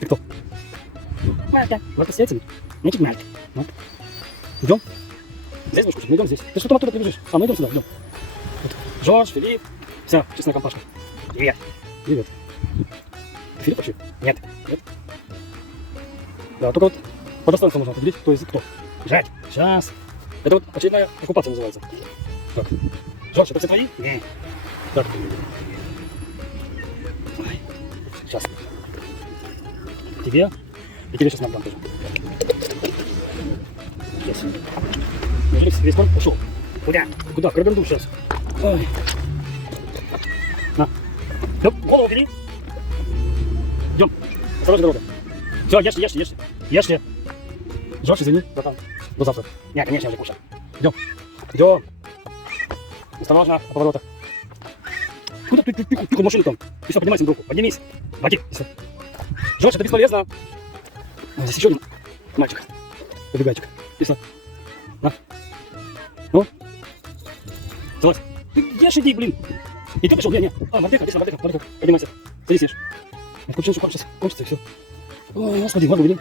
Ты кто? Марта. Вот с яйцами. Значит, Марта. Вот. Идем? Здесь будешь кушать? Мы идем здесь. Ты что там оттуда прибежишь? А, мы идем сюда, идем. Вот. Жорж, Филипп. Вся честная компашка. Привет. Привет. Ты Филипп вообще? Нет. Нет. Да, только вот по достоинству можно определить, кто из кто. Жать. Сейчас. Это вот очередная оккупация называется. Так. Жорж, это все твои? Нет. Так. Ой. Сейчас. Тебе. И тебе сейчас нам дам тоже. Сейчас. Неужели весь корм ушел? Куда? Куда? Караганду сейчас. Ой. На. Ну, голову бери. Идем. Осторожно, дорога. Все, ешьте, ешьте, ешьте. Ешьте. Жорж, извини, братан. До завтра. Нет, конечно, я уже кушаю. Идем. Идем. Осторожно, на поворотах. Куда ты тихо машину там? Ты что, поднимайся в руку. Поднимись. Води. Жорж, это бесполезно. Здесь еще один мальчик. Побегайчик. Иди на. Ну. Залазь. Ты ешь, иди, блин. И ты пошел, не. А, Мордеха, иди сюда, Мордеха. Поднимайся. Садись, ешь. Это почему все сейчас кончится и все. Ой, господи, ладно, блин.